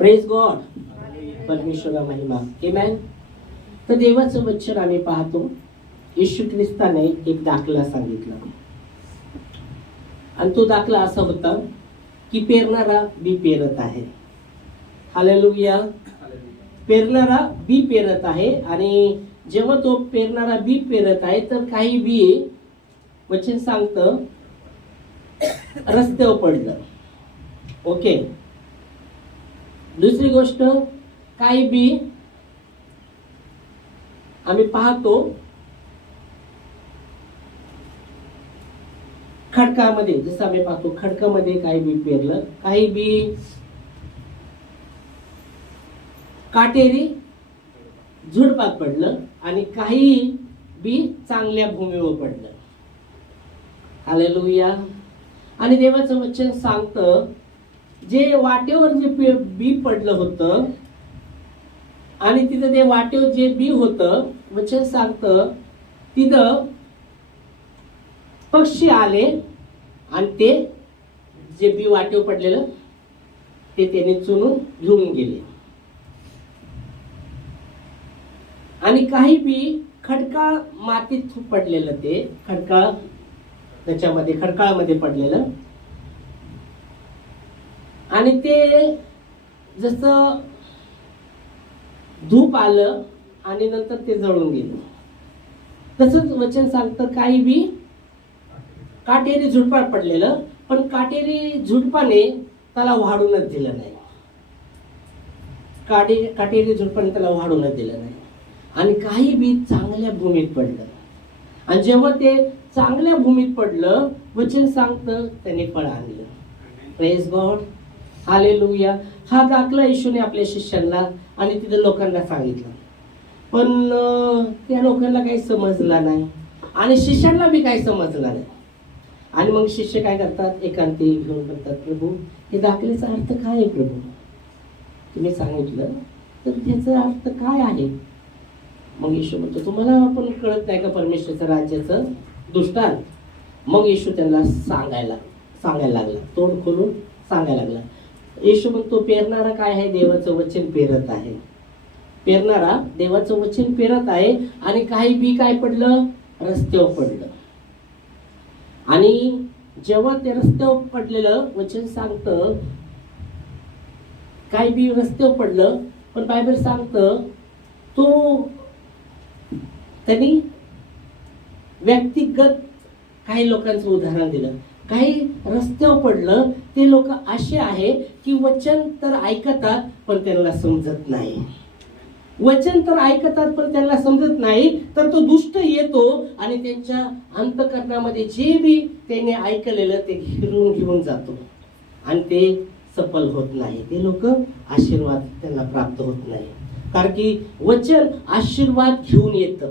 Praise God. परमेश्वरा महिमा. आमेन. तर देवाचं वचन आम्ही पाहतो, येशू ख्रिस्ताने एक दाखला सांगितला आणि तो दाखला असा होता की पेरणारा बी पेरत आहे. हालेलुया. पेरणारा बी पेरत आहे आणि जेव्हा तो पेरणारा बी पेरत आहे तर काही बी वचन सांगतं रस्त्यावर पडलं. ओके. दुसरी गोष्ट, काही बी आम्ही पाहतो खडकामध्ये, जसं आम्ही पाहतो खडकामध्ये काही बी पेरलं, काही बी काटेरी झुडपात पडलं आणि काही बी चांगल्या भूमीवर पडलं. हालेलुया. आणि देवाचं वचन सांगतं जे वाटेवर जे बी पडलं होतं आणि तिथं ते वाटेवर जे बी होतं, वचन सांगतं तिथं पक्षी आले आणि ते जे बी वाटेवर पडलेलं ते त्याने चुनून घेऊन गेले. आणि काही बी खडकाळ मातीत पडलेलं, ते खडकाळ त्याच्यामध्ये खडकाळामध्ये पडलेलं आणि ते जसं धूप आलं आणि नंतर ते जळून गेलं. तसंच वचन सांगतं काही बी काटेरी झुडपात पडलेलं, पण काटेरी झुडपाने त्याला वाढूनच दिलं नाही. काटेरी झुडपाने त्याला वाढूनच दिलं नाही. आणि काही बी चांगल्या भूमीत पडलं आणि जेव्हा ते चांगल्या भूमीत पडलं, वचन सांगतं त्याने फळ आणलं. Praise God. हालेलुया. हा दाखला येशूने आपल्या शिष्यांना आणि तिथे लोकांना सांगितलं, पण त्या लोकांना काही समजला नाही आणि शिष्यांना बी काही समजलं नाही. आणि मग शिष्य काय करतात, एकांती घेऊन म्हणतात, प्रभू हे दाखल्याचा अर्थ काय आहे? प्रभू तुम्ही सांगितलं तर त्याचा अर्थ काय आहे? मग येशू म्हणतो तुम्हाला पण कळत नाही का परमेश्वराच्या राज्याचं दृष्टांत? मग येशू त्यांना सांगायला लागला, तोंड खोलून सांगायला लागला. येशू म्हणतो पेरणारा काय आहे? देवाचं वचन पेरत आहे. पेरणारा देवाचं वचन पेरत आहे आणि काही बी काय पडलं? रस्त्यावर पडलं. आणि जेव्हा ते रस्त्यावर पडलेलं वचन सांगतं काही बी रस्त्यावर पडलं, पण बायबल सांगतं तो त्यांनी व्यक्तिगत काही लोकांचं उदाहरण दिलं. काही रस्त्यावर पडलं ते लोक असे आहे की वचन तर ऐकतात पण त्यांना समजत नाही. वचन तर ऐकतात पण त्यांना समजत नाही, तर तो दुष्ट येतो आणि त्यांच्या अंतःकरणामध्ये जे बी त्याने ऐकलेलं ते घेऊन जातो आणि ते सफल होत नाही. ते लोक आशीर्वाद त्यांना प्राप्त होत नाही, कारण की वचन आशीर्वाद घेऊन येतं.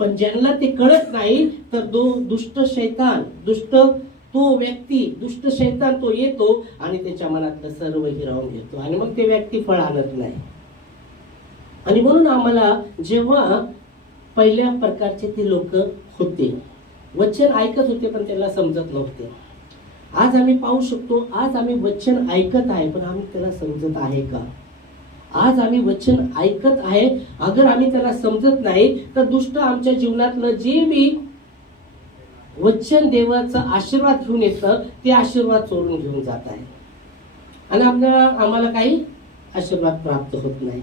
पण ज्यांना ते कळत नाही तर दुष्ट शैतान तो येतो आणि त्याच्या मनातलं सर्व हिरावून घेतो आणि मग ते व्यक्ती फळ आणत नाही. आणि म्हणून आम्हाला जेव्हा पहिल्या प्रकारचे ते लोक होते, वचन ऐकत होते पण त्याला समजत नव्हते. आज आम्ही पाहू शकतो, आज आम्ही वचन ऐकत आहे पण आम्ही त्याला समजत आहे का? आज आम्ही वचन ऐकत आहे, अगर आम्ही त्याला समजत नाही तर दुष्ट आमच्या जीवनातलं जे बी वचन देवाचा आशीर्वाद घेऊन येतं ते आशीर्वाद चोरून घेऊन जात आहे आणि आम्हाला काही आशीर्वाद प्राप्त होत नाही.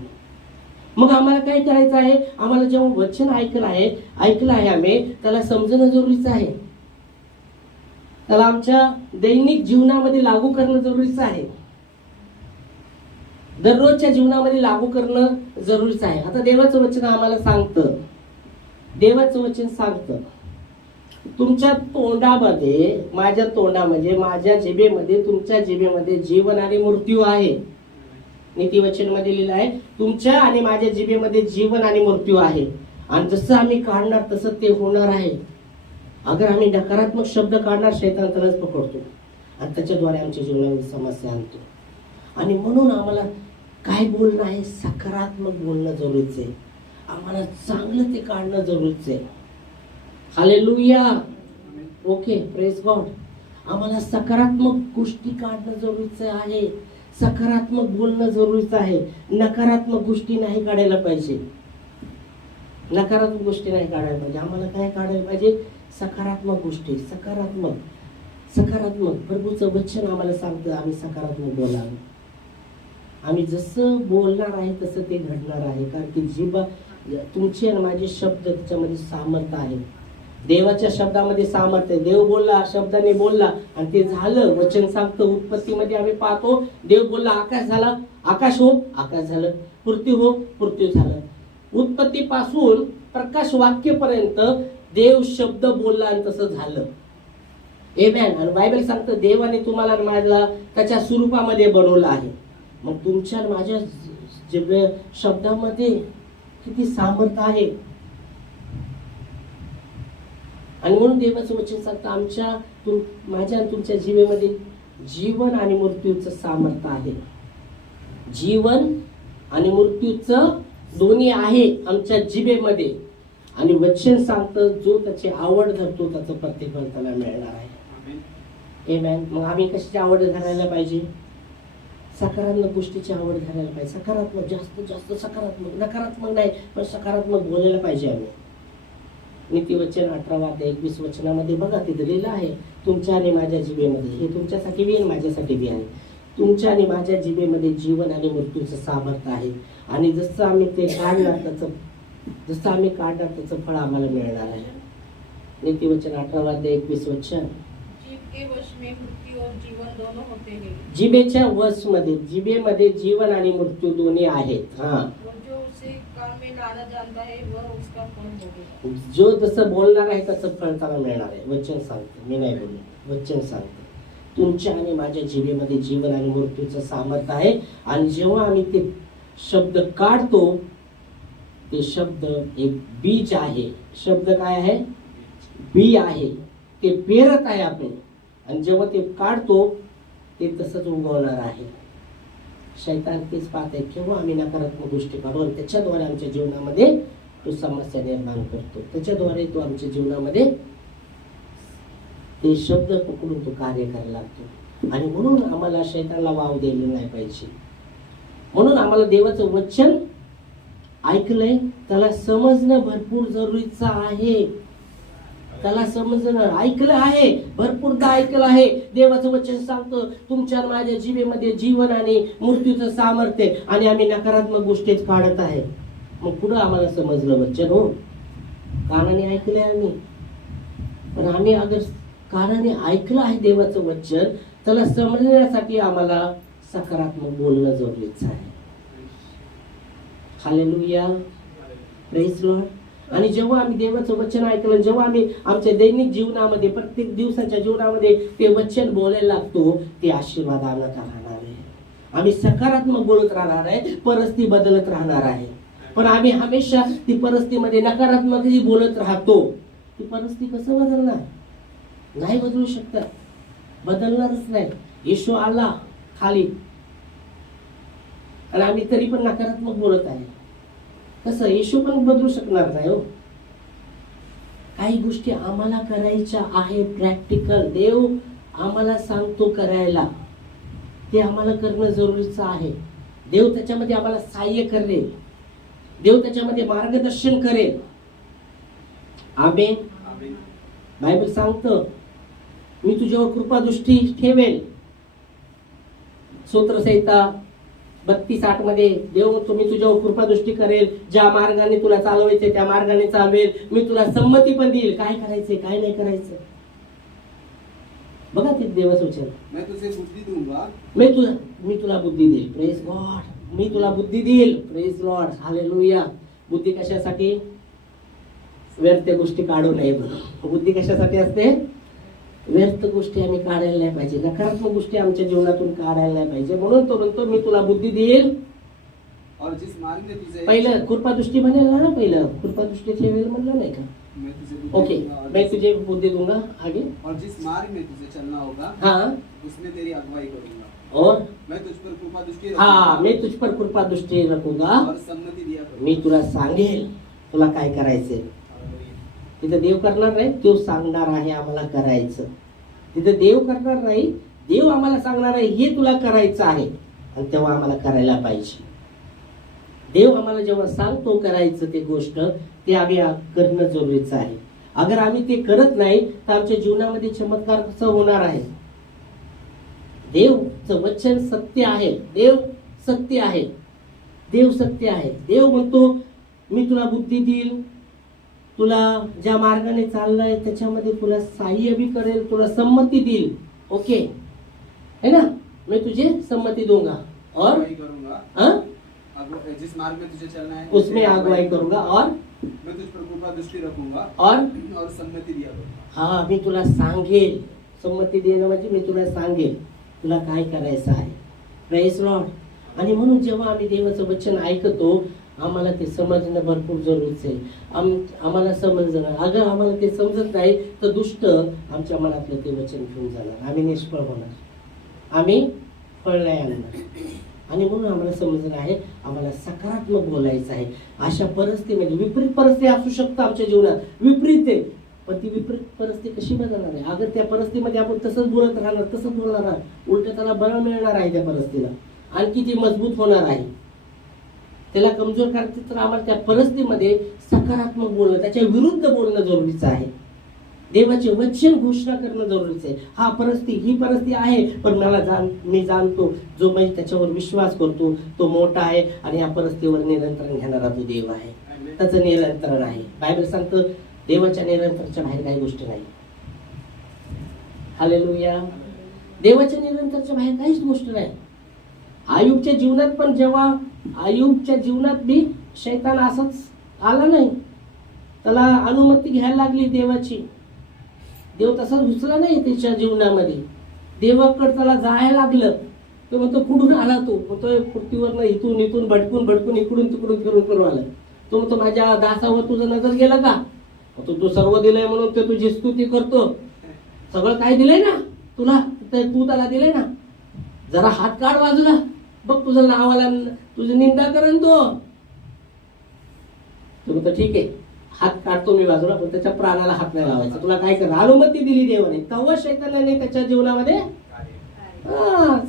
मग आम्हाला काय करायचं आहे? आम्हाला जेव्हा वचन ऐकलं आहे आम्ही त्याला समजणं जरुरीचं आहे. त्याला आमच्या दैनिक जीवनामध्ये लागू करणं जरुरीचं आहे. दररोजच्या जीवनामध्ये लागू करणं जरुरीचं आहे. आता देवाचं वचन आम्हाला सांगतं, देवाचं वचन सांगतं तुमच्या तोंडामध्ये, माझ्या तोंडामध्ये, माझ्या जिभेमध्ये, तुमच्या जिभेमध्ये जीवन आणि मृत्यू आहे. नीतिवचन मध्ये लिहिलं आहे तुमच्या आणि माझ्या जिभेमध्ये जीवन आणि मृत्यू आहे. आणि जसं आम्ही काढणार तसं ते होणार आहे. अगर आम्ही नकारात्मक शब्द काढणार, शैतान त्यालाच पकडतो आणि त्याच्याद्वारे आमच्या जीवनामध्ये समस्या आणतो. आणि म्हणून आम्हाला काय बोलणं आहे? सकारात्मक बोलणं जरुरीचं आहे. आम्हाला चांगलं ते काढणं जरुरीचं आहे. हालेलुया. ओके. Praise God. आम्हाला सकारात्मक गोष्टी काढणं जरुरीचं आहे. सकारात्मक बोलणं जरुरीचं आहे. नकारात्मक गोष्टी नाही काढायला पाहिजे. नकारात्मक गोष्टी नाही काढायला पाहिजे. आम्हाला काय काढायला पाहिजे? सकारात्मक गोष्टी. सकारात्मक सकारात्मक प्रभूचं वचन आम्हाला सांगतं आम्ही सकारात्मक बोलावं. आम्ही जसं बोलणार आहे तसं ते घडणार आहे. कारण की जीभ तुमचे आणि माझे शब्द त्याच्यामध्ये सामर्थ्य आहे. देवाच्या शब्दामध्ये सामर्थ्य आहे. देव बोलला, शब्दाने बोलला आणि ते झालं. वचन सांगतं उत्पत्तीमध्ये आम्ही पाहतो देव बोलला आकाश झाला, आकाश हो, आकाश झालं. पृथ्वी हो, पृथ्वी झालं. उत्पत्तीपासून प्रकाश वाक्यपर्यंत देव शब्द बोलला आणि तसं झालं. आमेन. आणि बायबल सांगतं देवाने तुम्हाला आणि माझ्याला त्याच्या स्वरूपामध्ये बनवलं आहे. मग तुमच्या आणि माझ्या शब्दामध्ये किती सामर्थ्य आहे. आणि म्हणून देवाचं वचन सांगतं माझ्या आणि तुमच्या जीवेमध्ये जीवन आणि मृत्यूचं सामर्थ्य आहे. जीवन आणि मृत्यूचं दोन्ही आहे आमच्या जिभेमध्ये. आणि वचन सांगतं जो त्याची आवड धरतो त्याचं प्रतिफल त्याला मिळणार आहे. आमेन. मग आम्ही कशाची आवड धरायला पाहिजे? सकारात्मक गोष्टीची आवड धरायला पाहिजे. सकारात्मक, जास्तीत जास्त सकारात्मक, नकारात्मक नाही पण सकारात्मक बोलायला पाहिजे आम्ही. नीतिवचन 18:21 वचनामध्ये बघा ते दिलेलं आहे तुमच्या आणि माझ्या जिभेमध्ये. हे तुमच्यासाठी बी आणि माझ्यासाठी बी आहे. तुमच्या आणि माझ्या जिभेमध्ये जीवन आणि मृत्यूचं सामर्थ्य आहे. आणि जसं आम्ही ते काढणार त्याचं फळ आम्हाला मिळणार आहे. नीतिवचन 18:21 वचन. जिभेच्या वशमध्ये, जिभेमध्ये जीवन आणि मृत्यू दोन्ही आहेत. जो जसं बोलणार आहे त्याचं फळ त्याला मिळणार आहे. वचन सांगतं, मी नाही बोललो, वचन सांगतं तुमच्या आणि माझ्या जिभेमध्ये जीवन आणि मृत्यूचं सामर्थ्य आहे. आणि जेव्हा आम्ही ते शब्द काढतो ते शब्द एक बीज आहे. शब्द काय आहे? बी आहे. ते पेरत आहे आपण. आणि जेव्हा ते काढतो ते तसंच उगवणार आहे. शैतान तेच पाहते केव्हा आम्ही नकारात्मक गोष्टी काढू आणि त्याच्याद्वारे आमच्या जीवनामध्ये तो समस्या निर्माण करतो. त्याच्याद्वारे तो आमच्या जीवनामध्ये ते शब्द पकडून तो कार्य करायला लागतो. आणि म्हणून आम्हाला शैतानला वाव द्यायला नाही पाहिजे. म्हणून आम्हाला देवाचं वचन ऐकलंय त्याला समजणं भरपूर जरुरीचं आहे. त्याला समजणं, ऐकलं आहे, भरपूरदा ऐकलं आहे. देवाचं वचन सांगतं तुमच्या माझ्या जीवेमध्ये जीवन आणि मृत्यूचं सामर्थ्य आणि आम्ही नकारात्मक गोष्टीच काढत आहे. मग पुढं आम्हाला समजलं वचन. हो, कानाने ऐकलंय आम्ही. पण आम्ही अगर कानाने ऐकलं आहे देवाचं वचन त्याला समजण्यासाठी आम्हाला सकारात्मक बोलणं जरुरीचं आहे. Hallelujah, praise Lord. आणि जेव्हा आम्ही देवाचं वचन ऐकलं, जेव्हा आम्ही आमच्या दैनिक जीवनामध्ये प्रत्येक दिवसाच्या जीवनामध्ये ते वचन बोलायला लागतो ते आशीर्वाद आणत राहणार आहे. आम्ही सकारात्मक बोलत राहणार आहे. परिस्थिती बदलत राहणार आहे. पण आम्ही हमेशा ती परिस्थितीमध्ये नकारात्मक बोलत राहतो. ती परिस्थिती कसं बदलणार? नाही बदलू शकत, बदलणारच नाही. येशू आला खाली आणि आम्ही तरी पण नकारात्मक बोलत आहे. कसं? येशू पण बदलू शकणार नाही. हो, काही गोष्टी आम्हाला करायच्या आहे प्रॅक्टिकल. देव आम्हाला सांगतो करायला, ते आम्हाला करणं जरुरीचं आहे. देव त्याच्यामध्ये आम्हाला सहाय्य करेल. देव त्याच्यामध्ये मार्गदर्शन करेल. आमेन. बायबल सांगतं मी तुझ्यावर कृपादृष्टी ठेवेल. स्तोत्रसंहिता 32:8 मध्ये देव म्हणतो मी तुझ्यावर कृपादृष्टी करेल. ज्या मार्गाने तुला चालवायचे त्या मार्गाने चालवेल. मी तुला संमती पण देईल काय करायचंय काय नाही करायचं. बघा ते देवाचं वचन. मैं तुझे बुद्धी दूंगा. मी तुला बुद्धी देईल. Praise God. मी तुला बुद्धी देईल. Praise Lord. हालेलुया. बुद्धी कशासाठी? व्यर्थ गोष्टी काढू नये. बुद्धी कशासाठी असते? व्यर्थ गोष्टी आम्ही काढायला नाही पाहिजे. नकारात्मक गोष्टी आमच्या जीवनातून काढायला नाही पाहिजे. म्हणून तो म्हणतो मी तुला बुद्धी देईल. पहिलं कृपादृष्टी म्हणेल ना, पहिलं कृपादृष्टी ठेवेल म्हणलं नाही का? ओके, मैं तुझे बुद्धि दूंगा. आगे. और जिस मार्ग में तुझे चलना होगा हाँ उसमें तेरी अगुवाई करूंगा. और मैं तुझ पर कृपा दृष्टि हाँ मैं तुझ पर कृपा दृष्टी रखूंगा. और सम्मति दिया करूंगा. मी तुला सांगेल तुला काय करायचंय. तिथं देव करणार नाही, तो सांगणार आहे आम्हाला करायचं. तिथं देव करणार नाही, देव आम्हाला सांगणार आहे हे तुला करायचं आहे. आणि तेव्हा आम्हाला करायला पाहिजे. देव आम्हाला जेव्हा सांगतो करायचं ते गोष्ट, ते आम्ही करणं जरुरीचं आहे. अगर आम्ही ते करत नाही तर आमच्या जीवनामध्ये चमत्कार कसं होणार आहे? देवचं वचन सत्य आहे. देव सत्य आहे. देव सत्य आहे. देव म्हणतो मी तुला बुद्धी देईल, तुला ज्या मार्गाने चाललाय त्याच्यामध्ये तुला सहाय्य भी करेल, तुला संमती देईल. ओके है ना? मैं तुझे सम्मति दूंगा और अगुवाई करूंगा, हाँ? जिस मार्ग में तुझे चलना है उसमें अगुवाई करूंगा और मैं तुझ पर कृपा दृष्टि रखूंगा और संमति दिया करूंगा. हा मी तुला सांगेल. संमती देणं म्हणजे मी तुला सांगेल तुला काय करायचं आहे. Praise Lord. आणि म्हणून जेव्हा आम्ही देवाचं वचन ऐकतो आम्हाला ते समजणं भरपूर जरुरीचं आहे. आम्हाला समजणं, अगर आम्हाला ते समजत नाही तर दुष्ट आमच्या मनातलं ते वचन घेऊन जाणार, आम्ही निष्फळ होणार, आम्ही फळ नाही आणणार. आणि म्हणून आम्हाला समजणं आहे आम्हाला सकारात्मक बोलायचं आहे. अशा परिस्थितीमध्ये विपरीत परिस्थिती असू शकतं आमच्या जीवनात, विपरीत आहे, पण ती विपरीत परिस्थिती कशी बदलणार आहे? अगर त्या परिस्थितीमध्ये आपण तसंच बोलत राहणार, तसंच बोलणार राहणार, उलट त्याला बळ मिळणार आहे. त्या परिस्थितीला आणखी ती मजबूत होणार आहे. त्याला कमजोर करते तर आम्हाला त्या परिस्थितीमध्ये सकारात्मक बोलणं, त्याच्या विरुद्ध बोलणं जरुरीचं आहे. देवाचे वचन घोषणा करणं जरुरीचं आहे. हा ही परिस्थिती आहे, पण मी जाणतो जो मी त्याच्यावर विश्वास करतो तो मोठा आहे आणि या परिस्थितीवर नियंत्रण घेणारा तो देव आहे. त्याचं नियंत्रण आहे. बायबल सांगतं देवाच्या नियंत्रणाच्या बाहेर काही गोष्ट नाही. हालेलुया. देवाच्या नियंत्रणाच्या बाहेर काहीच गोष्ट नाही. आयुबच्या जीवनात पण जेव्हा आयुबच्या जीवनात बी शैतान असंच आला नाही, त्याला अनुमती घ्यायला लागली देवाची. देव तसाच घुसला नाही त्याच्या जीवनामध्ये. देवाकडे त्याला जायला लागलं. तो म्हणतो कुठून आला तू? म्हणतो पृथ्वीवर इथून इथून भटकून इकडून तिकडून फिरून आला. तो म्हणतो माझ्या दासावर तुझं नजर गेलं का? तू सर्व दिलंय म्हणून ते तुझी स्तुती करतो. सगळं काय दिलंय ना तुला, तू त्याला दिलंय ना. जरा हात काढ बाजूला, बघ तुझं नावाला तुझी निंदा करेन तो. म्हणतो ठीक आहे, हात काढतो मी बाजूला, पण त्याच्या प्राणाला हात नाही लावायचा. तुला काय कर, अनुमती दिली देवाने. तेव्हा शैतानाने त्याच्या जीवनामध्ये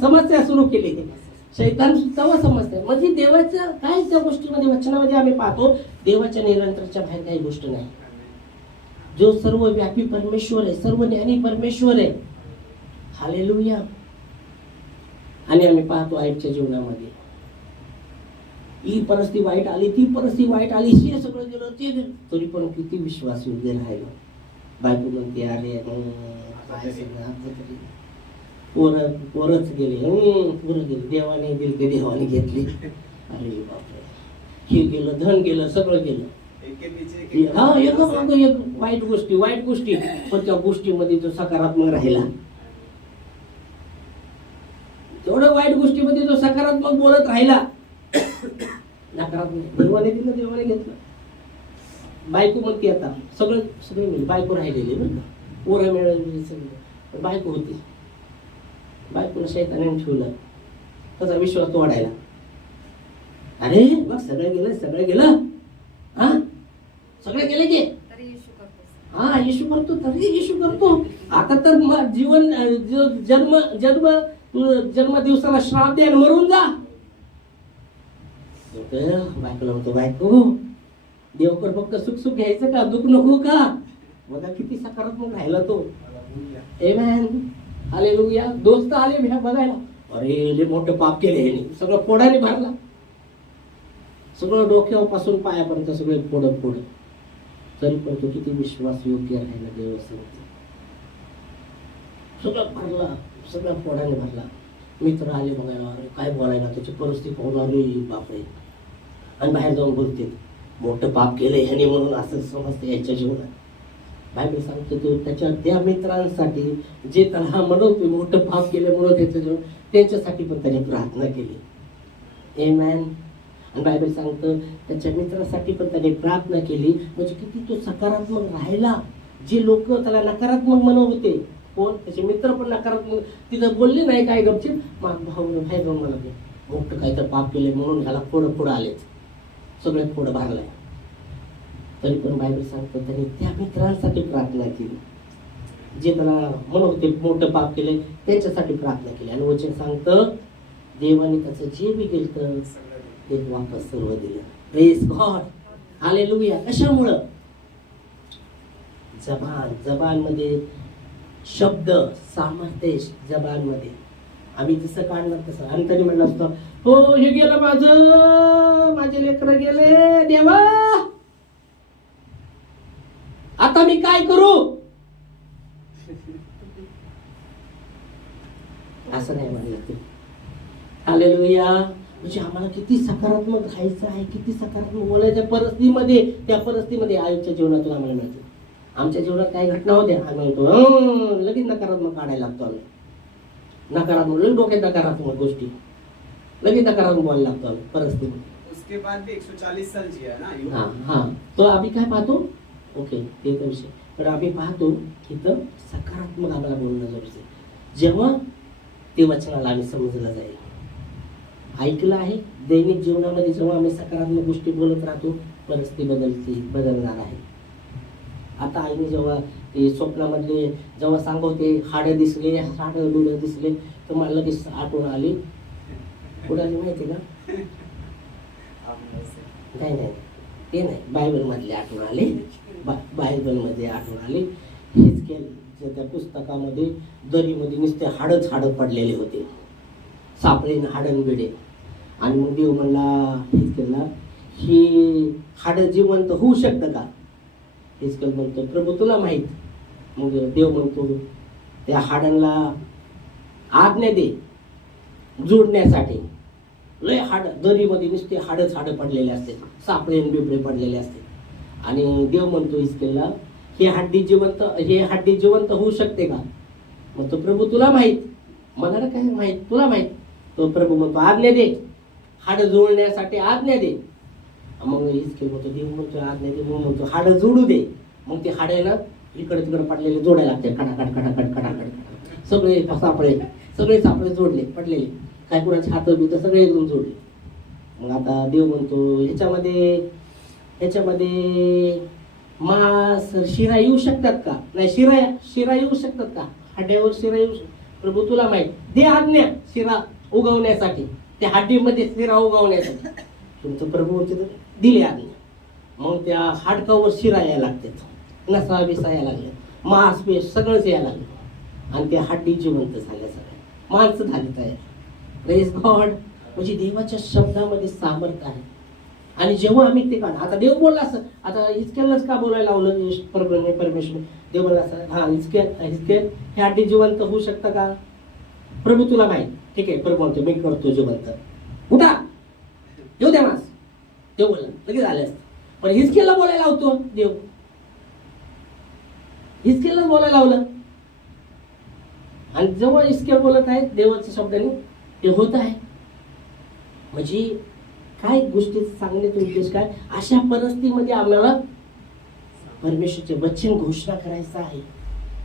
समस्या सुरू केली. शैतान तेव्हा समजते. म्हणजे देवाचं काय त्या गोष्टीमध्ये वचनामध्ये आम्ही पाहतो देवाच्या नियंत्रणाच्या बाहेर काही गोष्ट नाही. जो सर्व व्यापी परमेश्वर आहे, सर्व ज्ञानी परमेश्वर आहे. हालेलुया. आणि आम्ही पाहतो आईच्या जीवनामध्ये ही परिस्थिती वाईट आली, ती परिस्थिती वाईट आली, हे सगळं गेलं ते तरी पण किती विश्वास योग्य राहिलं. बायको म्हणते अरे काय सगळं पोरच गेले, पोरं गेले, देवाने दिली ते देवाने घेतली. अरे बापरे, हे गेलं, धन गेलं, सगळं गेलं. हा एक वाईट गोष्टी, पण त्या गोष्टीमध्ये जो सकारात्मक राहिला, तेवढ्या वाईट गोष्टीमध्ये जो सकारात्मक बोलत राहिला, नकारात्मक देवाने दिलं, देवाने घेतलं. बायको म्हणते आता सगळे मिळेल. बायको राहिलेली बरं का, पोरं मिळाली सगळं, बायको होती. बायकोला शैतानाने ठेवलं, त्याचा विश्वास तोडायला. अरे बघ सगळं गेलं, हा सगळे गेले की हा येशू करतो, तरी येशू करतो. आता तर जीवन जन्म दिवसाला श्राप द्या, मरून जा. बायकोला म्हणतो बायको देवकर फक्त सुख घ्यायचं का, दुःख नको का? बघा किती सकारात्मक राहिला तो. आमेन. हालेलुया. दोस्त आले बघायला, अरे लय मोठं पाप केले ह्याने, सगळं फोडाने भरला, सगळं डोक्यापासून पायापर्यंत सगळे फोड. तरी पण तो किती विश्वास योग्य राहिला देव सांगतो. सगळं भरला, सगळं फोडाने भरला. मित्र आले बघायला, अरे काय बोलायला, त्याची परिस्थिती पाहून आली बापरे. आणि बाहेर जाऊन बोलते मोठं पाप केलंय ह्याने म्हणून असं समजते याच्या जीवनात. बायबल सांगतो तो त्याच्या त्या मित्रांसाठी जे त्याला म्हणतो मोठं पाप केलं म्हणून त्याच्या जीवन, त्यांच्यासाठी पण त्याने प्रार्थना केली. आमेन. आणि बायबल सांगतं त्याच्या मित्रासाठी पण त्याने प्रार्थना केली. म्हणजे किती तो सकारात्मक राहिला. जे लोक त्याला नकारात्मक म्हणत होते, कोण त्याचे मित्र पण नकारात्मक, तिथं बोलले नाही काय गपचिप, भाऊ बाहेर जाऊन मला मोठं काही तर पाप केले म्हणून ह्याला फोडं आलेच, सगळे फोड भरलाय. तरी पण बायबल सांगतं त्यांनी त्या मित्रांसाठी प्रार्थना केली, जे त्याला म्हणत होते मोठं पाप केले त्यांच्यासाठी प्रार्थना केली. आणि वचन सांगतं देवाने त्याचं जे बी केलं ते वापस सर्व दिलं. Praise God, hallelujah. कशामुळं? जबान मध्ये शब्द सामर्थ्य, जबान मध्ये आम्ही जसं काढणार तसं. आणि तरी म्हणलं असतं, हो हे गेलं माझं, माझे लेकर गेले देवा, आता मी काय करू? असं नाही म्हणलं ते. हालेलुया. म्हणजे आम्हाला किती सकारात्मक राहायचं आहे, किती सकारात्मक बोलायच्या परिस्थितीमध्ये, त्या परिस्थितीमध्ये आयुष्याच्या जीवनातून आम्हाला मिळतं. आमच्या जीवनात काही घटना होत्या, आम्ही म्हणतो लगेच नकारात्मक काढायला लागतो. आम्ही नकारात्मक, लगेच डोक्यात नकारात्मक गोष्टी, लगेच नकारात्मक बोलायला लागतो आम्ही परिस्थिती. उसके बाद भी 140 साल जिया ना. हाँ हाँ. तो आम्ही काय पाहतो? ओके, ते तर विषय. पण आम्ही पाहतो की तर सकारात्मक आम्हाला बोलणं जरुरी आहे. जेव्हा ते वचनाला आम्ही समजलं जाईल, ऐकलं आहे. दैनिक जीवनामध्ये जेव्हा आम्ही सकारात्मक गोष्टी बोलत राहतो, परिस्थिती बदलणार आहे. आता आईने जेव्हा ते स्वप्नामधले जेव्हा सांगवते, हाडं दिसले, हाडं डुडं दिसले, तर मला लगेच आठवण आली. कुणाली माहिती का? नाही नाही, ते नाही, बायबल मधले आठवण आले. बायबल मध्ये आठवण आली. हेच केलं त्या पुस्तकामध्ये दरीमध्ये नुसते हाडं पडलेले होते, सापळे हाडण बिडे. आणि मग देव म्हणला, हेच केलं, ही हाडं जिवंत होऊ शकतं का? हिजकेल म्हणतो, प्रभू तुला माहित. मग देव म्हणतो, त्या हाडांना आज्ञा दे जोडण्यासाठी. लय हाड दरीमध्ये नुसते हाडं पडलेले असते, सापळे बिबळे पडलेले असते. आणि देव म्हणतो हिजकेलला, हे हड्डी जिवंत होऊ शकते का? मग तो प्रभू तुला माहित. मला काय माहित, तुला माहित. तो प्रभू म्हणतो आज्ञा दे, हाड जोडण्यासाठी आज्ञा दे. मग हिजकेल म्हणतो, देव म्हणतो आज्ञा दे. मग म्हणतो हाडं जोडू दे. मग ते हाडायला इकडे तिकडे पडलेले जोडायला लागते, खडाखड. सगळे सापळे जोडले पडलेले, काय कुणाचे हात बीत सगळे एकदम जोडले. मग आता देव म्हणतो, ह्याच्यामध्ये मांस शिरा येऊ शकतात का? नाही, शिरा येऊ शकतात का? हाड्यावर शिरा येऊ शकतात? प्रभू तुला माहित, दे आज्ञा शिरा उगवण्यासाठी, त्या हड्डीमध्ये शिरा उगवण्यासाठी. तुमचं प्रभू दिले आज्ञा. मग त्या हाडकावर शिरा यायला लागते, नसा बिसा यायला लागले, मांस पेश सगळंच यायला लागलं. आणि त्या हड्डी जिवंत झाल्या, सगळ्या माणसं झाली तयार. Praise God. म्हणजे देवाच्या शब्दामध्ये सामर्थ्य आहे. आणि जेव्हा आम्ही ते आता देव बोलला असं, आता हिजकेलच का बोलायला लावलं परमेश्वर? देव बोलला असं, हा हिजकेल हे हड्डी जिवंत होऊ शकतं का? प्रभू तुला माहित. ठीक आहे, प्रभू म्हणतो मी करतो जिवंत, उठा येऊ द्या मास. देव बोलला, लगेच आले असतं. पण हिजकेलला बोलायला लावतो देव, हिजकेलला बोलायला लावलं. आणि जेव्हा हिजकेल बोलत आहे देवाच्या शब्दाने, ते होत आहे. म्हणजे काय गोष्टी सांगण्याचा उद्देश काय? अशा परिस्थितीमध्ये आम्हाला परमेश्वरचे वचन घोषणा करायचं आहे.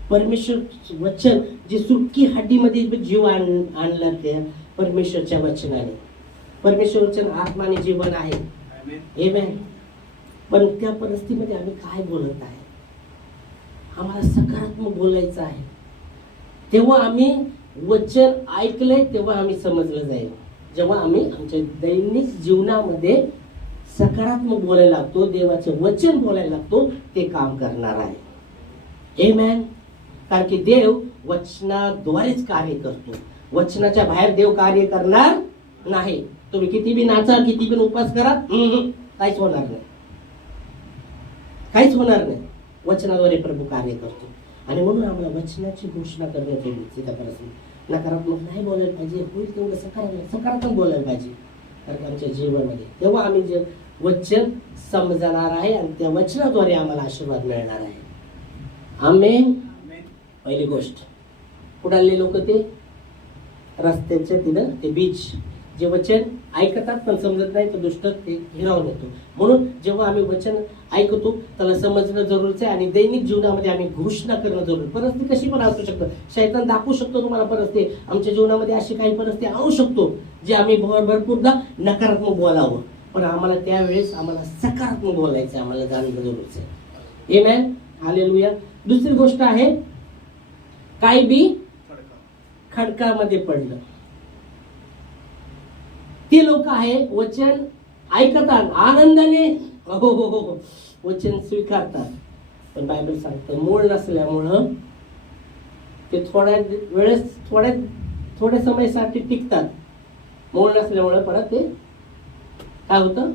परमेश्वर वचन जे सुटकी हड्डीमध्ये जीव आणलं, त्या परमेश्वरच्या वचनाने. परमेश्वर वचन आत्माने जीवन आहे. आमेन. पण त्या परिस्थितीमध्ये आम्ही काय बोलत आहे? आम्हाला सकारात्मक बोलायचं आहे. तेव्हा आम्ही वचन ऐकलंय, तेव्हा आम्ही समजलं जाईल. जेव्हा आम्ही आमच्या दैनिक जीवनामध्ये सकारात्मक बोलायला लागतो, देवाचे वचन बोलायला लागतो, ते काम करणार आहे. आमेन. कारण की देव वचनाद्वारेच कार्य करतो. वचनाच्या बाहेर देव कार्य करणार नाही. तुम्ही किती बी नाचा, किती बी उपास करा, काहीच होणार नाही, काहीच होणार नाही. वचनाद्वारे प्रभू कार्य करतो. आणि म्हणून आम्हाला वचनाची घोषणा करण्यात येईल. नकारात्मक नाही बोलायला पाहिजे, होईल तेवढं सकारात्मक बोलायला पाहिजे कारण आमच्या जीवनामध्ये. तेव्हा आम्ही जे वचन समजणार आहे आणि त्या वचनाद्वारे आम्हाला आशीर्वाद मिळणार आहे. आमेन. पहिली गोष्ट, पुढाले लोक ते रस्त्याच्या तिथं ते बीच जे वचन ऐकतात पण समजत नाही, तर दुष्ट ते हिरावून येतो. म्हणून जेव्हा आम्ही वचन ऐकतो त्याला समजणं जरुरीचं आहे आणि दैनिक जीवनामध्ये आम्ही घोषणा करणं जरुरी. परिस्थिती कशी पण असू शकतं, शैतान दाखवू शकतो तुम्हाला परिस्थिती. आमच्या जीवनामध्ये अशी काही परिस्थिती आणू शकतो जे आम्ही भरपूरदा नकारात्मक बोलावं, पण आम्हाला त्यावेळेस आम्हाला सकारात्मक बोलायचं, आम्हाला जाणणं जरुरीचं आहे. आमेन. हालेलुया. दुसरी गोष्ट आहे, काही बी खडकामध्ये पडलं. ते लोक आहे वचन ऐकतात आनंदाने, हो हो हो हो, वचन स्वीकारतात, पण बायबल सांगतं मूळ नसल्यामुळं ते थोड्या समयासाठी टिकतात. मूळ नसल्यामुळं परत ते काय होतं,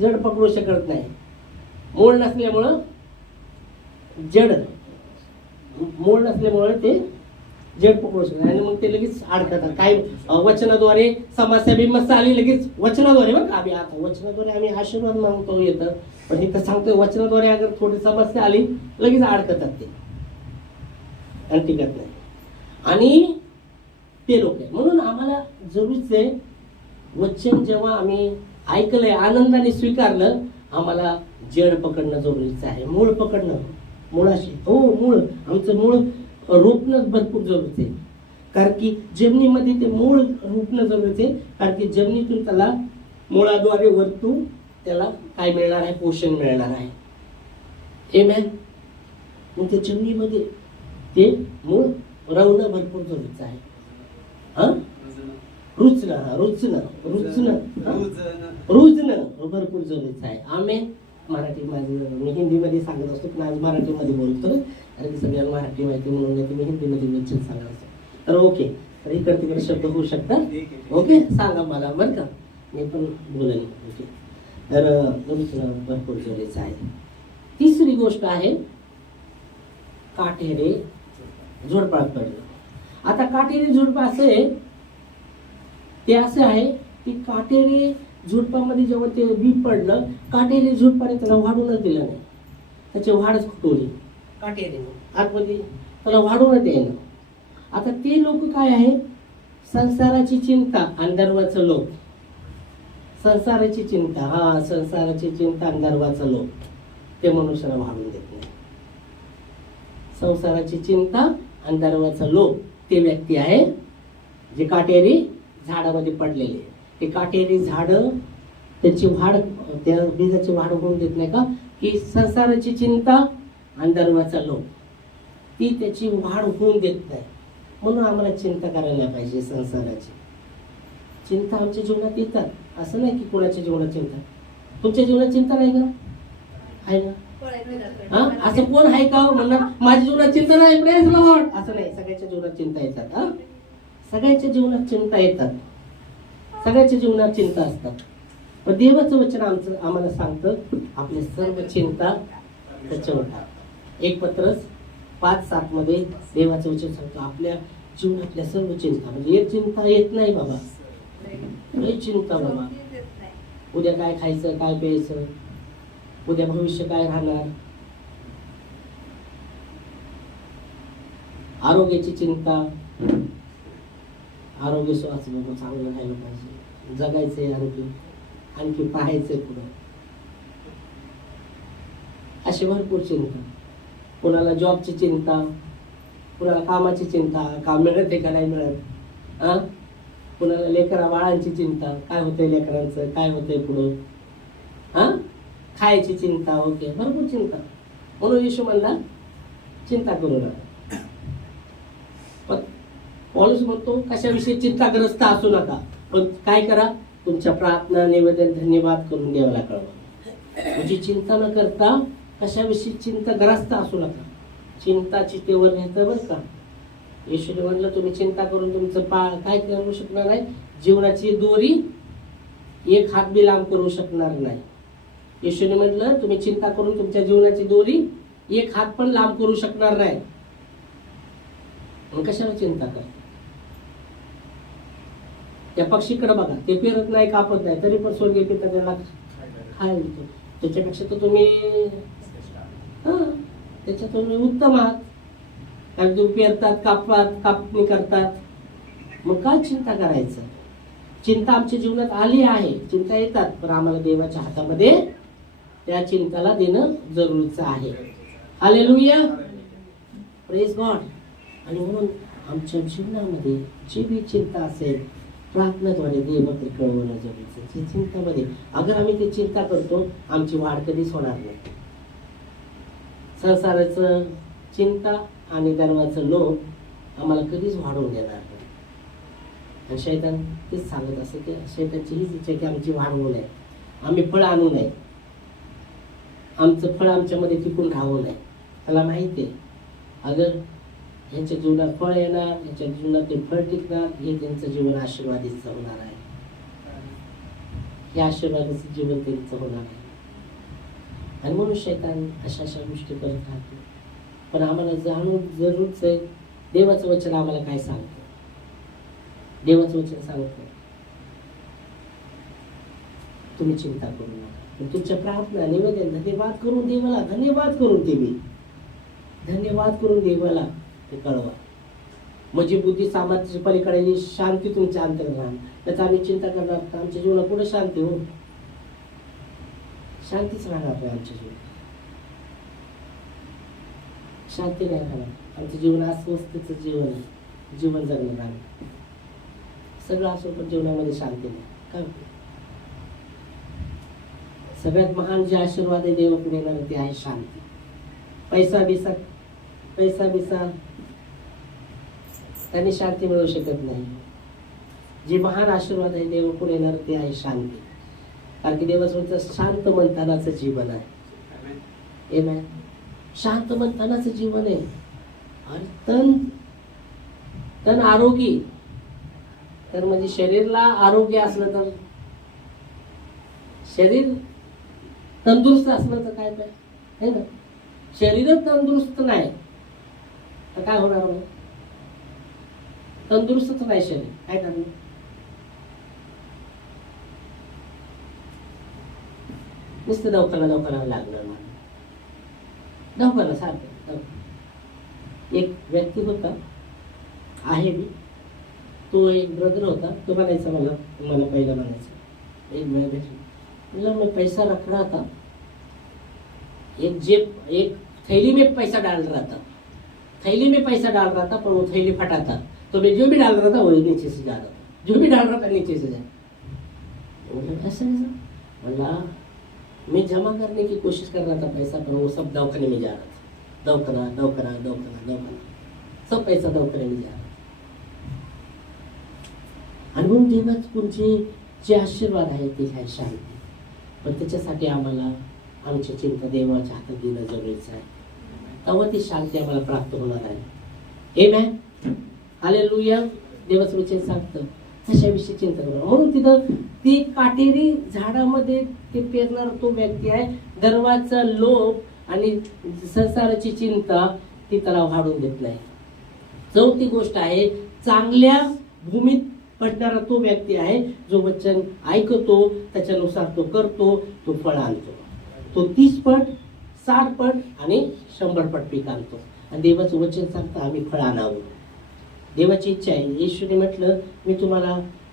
जड पकडू शकत नाही. मूळ नसल्यामुळं मूळ नसल्यामुळे ते जड पकडू शकत नाही आणि मग ते लगेच अडकतात. काय वचनाद्वारे समस्या बिमस्या आली लगेच वचनाद्वारे, बघ आम्ही आता वचनाद्वारे आम्ही आशीर्वाद मागतो येतं, पण इथं सांगतोय वचनाद्वारे अगर थोडी समस्या आली लगेच अडकतात ते आणि टिकत नाही. आणि ते लोक आहे म्हणून आम्हाला जरूरच आहे वचन जेव्हा आम्ही ऐकलंय आनंदाने स्वीकारलं, आम्हाला जड पकडणं जरुरीचं आहे, मूळ पकडणं. मुळाशी हो मूळ, आमचं मूळ रोपणं भरपूर जरुरीचं आहे. कारण की जमिनीमध्ये ते मूळ रोपणं जरुरीचं आहे, कारण की जमिनीतून त्याला मुळाद्वारे वरतून त्याला काय मिळणार आहे, पोषण मिळणार आहे. हे मॅन मग ते जमिनीमध्ये ते मूळ रवणं भरपूर जरुरीचं आहे. रुचणं भरपूर जरुरीचं आहे. आम्ही मराठी माझं मी हिंदीमध्ये सांगत असतो, पण आज मराठीमध्ये बोलतो आणि सगळ्यांना मराठी माहिती म्हणून मी हिंदीमध्ये वचन सांगत असतो. तर ओके, तर इकडे तिकडे शब्द होऊ शकतात. ओके, सांगा मला बरं का, मी पण बोलेन. ओके, तर रुचणं भरपूर जरुरीचं आहे. तिसरी गोष्ट आहे काटेरी झुडपात पडलं. आता काटेरी झुडपं असे ते असे आहे की काटेरी झुडपामध्ये जेव्हा ते बी पडलं, काटेरी झुडपाने त्याला वाढूनच दिलं नाही, त्याची वाढच खुटवली काटेरी आतमध्ये, त्याला वाढूनच येणं. आता ते लोक काय आहे, संसाराची चिंता आणि दर्वाचं लोक. संसाराची चिंता, संसाराची चिंता आणि दर्वाचं लोक ते मनुष्याला वाढून देत नाही. संसाराची चिंता आणि दर्वाचा लोभ ते व्यक्ती आहे जे काटेरी झाडामध्ये पडलेले. ते काटेरी झाड त्याची वाढ, त्या बीजाची वाढ होऊन देत नाही का, की संसाराची चिंता आणि दर्वाचा लोभ ती त्याची वाढ होऊन देत नाही. म्हणून आम्हाला चिंता करायला पाहिजे. संसाराची चिंता आमच्या जीवनात येतात, असं नाही की कोणाच्या जीवनात चिंता. तुमच्या जीवनात चिंता नाही का, आहे ना? असं कोण आहे का म्हणणार माझ्या जीवनात चिंता नाही, प्रेज लॉर्ड, असं नाही. सगळ्याच्या जीवनात चिंता येतात. सगळ्याच्या जीवनात चिंता येतात, सगळ्याच्या जीवनात चिंता असतात. पण देवाचं वचन आम्हाला सांगतं आपल्या सर्व चिंता त्याच्यावर टाक. 1 पत्रस 5:7 मध्ये देवाचं वचन सांगतं आपल्या जीवनातल्या सर्व चिंता, म्हणजे एक चिंता येत नाही बाबा, लई चिंता बाबा. उद्या काय खायचं, काय प्यायचं, उद्या भविष्य काय राहणार, आरोग्याची चिंता. आरोग्य स्वास्थ्य बाबा चांगलं राहिलं पाहिजे, जगायचंय, आणखी पाहायचंय पुढं, अशी भरपूर चिंता. कुणाला जॉबची चिंता, कुणाला कामाची चिंता, काम मिळत आहे का नाही मिळत, कुणाला लेकरा बाळांची चिंता, काय होतंय लेकरांचं, काय होतंय पुढं, खायची चिंता. ओके, भरपूर चिंता. म्हणून येशू म्हणला चिंता करू नका. पण पौलुस म्हणतो कशाविषयी चिंताग्रस्त असू नका, पण काय करा, तुमच्या प्रार्थना निवेदन धन्यवाद करून देवाला कळवा. म्हणजे चिंता न करता कशाविषयी चिंताग्रस्त असू नका. चिंता चितेवर नेतं बरं का. येशूने म्हटलं तुम्ही चिंता करून तुमचं काय करू शकणार नाही, जीवनाची दोरी एक हात बी लांब करू शकणार नाही. येशूने म्हटलं तुम्ही चिंता करून तुमच्या जीवनाची दोरी एक हात पण लांब करू शकणार नाही. मग कशाला चिंता कर. त्या पक्षीकडे बघा, ते पेरत नाही, कापत नाही, तरी पण स्वर्गीय पिता त्याला खायला देतो. त्याच्यापेक्षा तर तुम्ही त्याच्यात तुम्ही उत्तम आहात. कारण तुम्ही पेरतात, कापणी करतात, मग काय चिंता करायचं. चिंता आमच्या जीवनात आली आहे, चिंता येतात, पण आम्हाला देवाच्या हातामध्ये त्या चिंताला देणं जरुरीचं आहे. Hallelujah, praise God. आणि म्हणून आमच्या जीवनामध्ये जी बी चिंता असेल प्रार्थनेद्वारे देवाकडे कळवणं जरुरीचं. जी चिंतामध्ये अगर आम्ही ती चिंता करतो, आमची वाढ कधीच होणार नाही. संसाराचं चिंता आणि धर्माचं लोभ आम्हाला कधीच वाढवून देणार नाही. आणि शैतान तेच सांगत असं की शैतानची हीच इच्छा आहे की आमची वाढ होऊ नये, आम्ही फळ आणू नये, आमचं फळ आमच्यामध्ये टिकून राहू नये. त्याला माहिती आहे अगर यांच्या जीवनात फळ येणार, यांच्या जीवनात ते फळ टिकणार, हे त्यांचं जीवन आशीर्वादीचं होणार आहे. हे आशीर्वादाचं जीवन त्यांचं होणार आहे. आणि म्हणून शैतान अशा अशा गोष्टी करत राहतो. पण आम्हाला जाणून जरूरच आहे देवाचं वचन आम्हाला काय सांगतं. देवाचं वचन सांगतं तुम्ही चिंता करू नका, तुमच्या प्रार्थना निवेदन धन्यवाद करून देवाला, धन्यवाद करून देवी, धन्यवाद करून देवाला ते कळवा. म्हणजे बुद्धी सामर्थ्याच्या पलीकडे शांती तुमच्या अंतर्गत राहणार. त्याचा आम्ही चिंता करणार तर आमच्या जीवनात पुढे शांती हो, शांतीच राहणार नाही आमच्या जीवनात, शांती नाही राहणार. आमचं जीवन अस्वस्थतेचं जीवन आहे, जीवन जगणार आम्ही. सगळं असो पण जीवनामध्ये शांती नाही. काय सगळ्यात महान जे आशीर्वाद आहे देवाकडून येणार ते आहे शांती. पैसा बिसा त्यांनी शांती मिळवू शकत नाही. जे महान आशीर्वाद आहे देवाकडून येणार ते आहे शांती. कारण की देवाचं शांत मनतानाचं जीवन आहे. आमेन. शांत मनतानाचं जीवन आहे. आणि तन आरोगी, तर म्हणजे शरीरला आरोग्य असलं तर, शरीर तंदुरुस्त असलं तर काय काय है ना. शरीरच तंदुरुस्त नाही तर काय होणार मग. तंदुरुस्तच नाही शरीर, काय करणार. नुसतं दवाखाना लागणार मला, दवाखाना सारखं. एक व्यक्ती होता, आहे मी, तो एक ब्रदर होता. तो म्हणायचा मला पहिला म्हणायचा, एक वेळ भेटला मैं पैसा रख रहा था, एक थैली में पैसा डाल रहा था, थैली में पैसा डाल रहा था, पर वो थैली फटा था. तो मैं जो भी डाल रहा था वही नीचे से जा रहा था, जो भी डाल रहा था नीचे से जा. ऐसा बोला, मैं जमा करने की कोशिश कर रहा था पैसा, पर वो सब दवाखाने में जा रहा था. दवाखाना सब पैसा दवाखाने में जा रहा था. आणि म्हणून देवाचे तुमचे जे आशीर्वाद आहे ते आहे शांती. पण त्याच्यासाठी आम्हाला आमची चिंता देवाच्या हातात देणं जरुरीचं आहे. तेव्हा ती शांती आम्हाला प्राप्त होणार आहे. आमेन. हालेलुया. देवाचं वचन सांगतं तशाविषयी चिंता करू. म्हणून तिथं ती काटेरी झाडामध्ये ते पेरणार तो व्यक्ती आहे. गर्वाचा लोभ आणि संसाराची चिंता ती त्याला वाढून देत नाही. चौथी गोष्ट आहे चांगल्या भूमीत पडणारा तो व्यक्ती आहे जो वचन ऐकतो, त्याच्यानुसार तो करतो, तो फळ आणतो. तो 30 पट 60 पट आणि 100 पट पीक आणतो. आणि देवाचं वचन सांगतं आम्ही फळ आणावं. देवाची इच्छा आहे. येशूने म्हटलं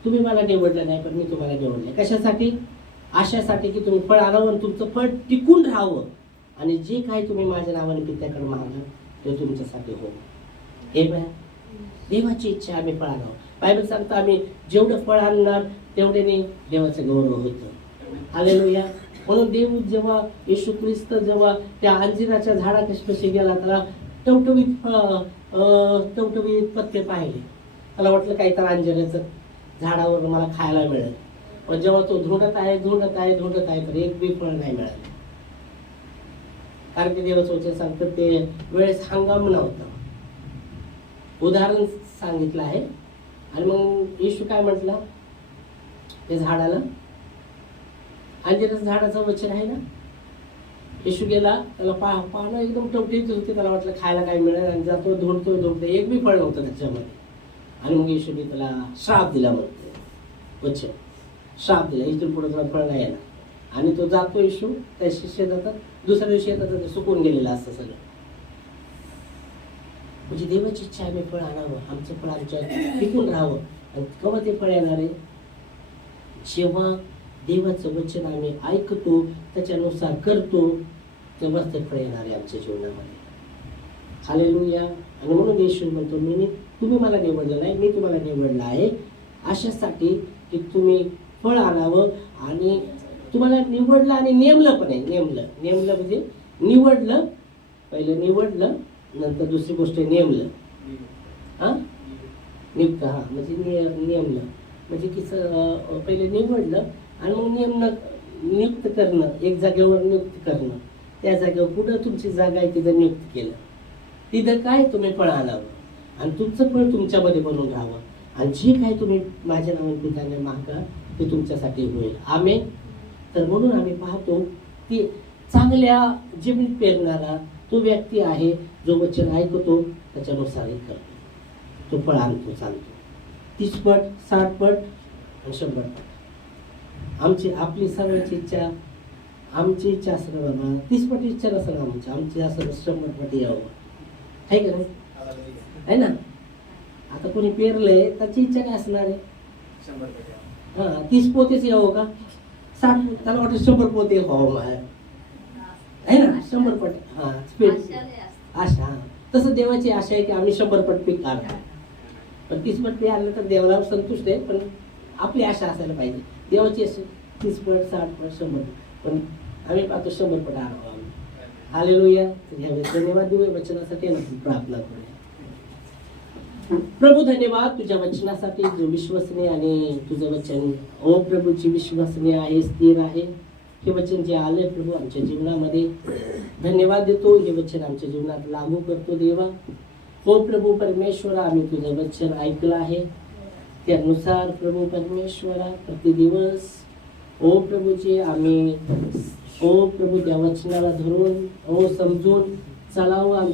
तुम्ही मला निवडलं नाही, पण मी तुम्हाला निवडलं. कशासाठी? अशासाठी की तुम्ही फळ आणावं आणि तुमचं फळ टिकून राहावं. आणि जे काही तुम्ही माझ्या नावाने पित्याकडे मागा ते तुमच्यासाठी हो. हे देवाची इच्छा आम्ही फळ आणावं. बायबल सांगतं आम्ही जेवढं फळ आणणार तेवढ्याने देवाचं गौरव होतं. हालेलुया. म्हणून देव जेव्हा येशू ख्रिस्त जेव्हा त्या अंजिराच्या झाडापाशी गेला, त्याला टवटवीत पत्ते पाहिले. त्याला वाटलं काही तर अंजिराचं झाडावर मला खायला मिळेल. पण जेव्हा तो धुंडत आहे तर एक बी फळ नाही मिळालं. कारण की देवाचं वचन सांगतं ते वेळेस हंगाम नव्हता. उदाहरण सांगितलं आहे. आणि मग येशू काय म्हटलं त्या झाडाला, अंजिराचं झाडाचं वचन आहे ना. येशू गेला, त्याला पानं एकदम टवटीत होते. त्याला वाटलं खायला काय मिळेल. आणि जातो धुंडतो एक बी फळ नव्हतं त्याच्यामध्ये. आणि मग येशूने त्याला श्राप दिला. म्हणते वचन श्राप दिला, इथून पुढे तुला फळ नाही येणार. आणि तो जातो येशू, त्या शिष्य जातात. दुसऱ्या दिवशी येतात ते सुकून गेलेलं असतं सगळं. म्हणजे देवाची इच्छा आम्ही फळ आणावं, आमचं फळ आमच्या टिकून राहावं. आणि केव्हा ते फळ येणार आहे? जेव्हा देवाचं वचन आम्ही ऐकतो, त्याच्यानुसार करतो, तेव्हाच ते फळ येणार आहे आमच्या जीवनामध्ये. हालेलुया. आणि म्हणून येशू म्हणतो तुम्ही मला निवडलं नाही, मी तुम्हाला निवडलं आहे अशासाठी की तुम्ही फळ आणावं. आणि तुम्हाला निवडलं आणि नेमलं पण आहे. नेमलं म्हणजे निवडलं, पहिलं निवडलं, नंतर दुसरी गोष्ट नेमलं. नियुक्त, हा म्हणजे नियमलं म्हणजे की पहिले निवडलं आणि मग नियुक्त करणं, एक जागेवर नियुक्त करणं, त्या जागेवर कुठं तुमची जागा आहे तिथं नियुक्त केलं, तिथं काय तुम्ही फळ आणावं आणि तुमचं फळ तुमच्यामध्ये बनून राहावं आणि जे काय तुम्ही माझ्या नावाने पिताने मागा ते तुमच्यासाठी होईल. आमेन. तर म्हणून आम्ही पाहतो की चांगल्या जमिनीत पेरणारा तो व्यक्ती आहे जो वचन ऐकतो त्याच्यानुसार हे करतो, तो फळ आणतो, चालतो. 30 पट, 60 पट आणि 100 पट. आपली सर्वांची इच्छा, आमची इच्छा असं बाबा 30 पट इच्छा नसेल आमची असं 100 पट यावं, आहे का नाही? आहे ना. आता कोणी पेरलंय त्याची इच्छा काय असणार आहे? 30 पोतेच यावं का? 60, त्याला वाटतं 100 पोते व्हावं आहे ना. 100 पट, हा स्पीड आशा. तसं देवाची आशा आहे की आम्ही 100 पट पीक आणतो. पण 30 पट ते आणलं तर देवाला संतुष्ट आहे, पण आपली आशा असायला पाहिजे. देवाची अशी 30 पट, 60 पट, 100, पण आम्ही पाहतो 100 पट आणावं आम्ही. हालेलुया. धन्यवाद देऊ वचनासाठी, प्रार्थना करूया. प्रभू धन्यवाद तुझ्या वचनासाठी, जो विश्वसनीय आणि तुझं वचन ओ प्रभूची विश्वसनीय आहे, स्थिर आहे. हे वचन जे आले प्रभू आमच्या जीवनामध्ये, धन्यवाद देतो. हे वचन आमच्या जीवनात लागू करतो देवा. हो प्रभू परमेश्वरा, आम्ही तुझं वचन ऐकलं आहे, त्यानुसार प्रभू परमेश्वरा प्रतिदिवस ओ प्रभूचे आम्ही ओ प्रभू त्या वचनाला धरून समजून चालावं.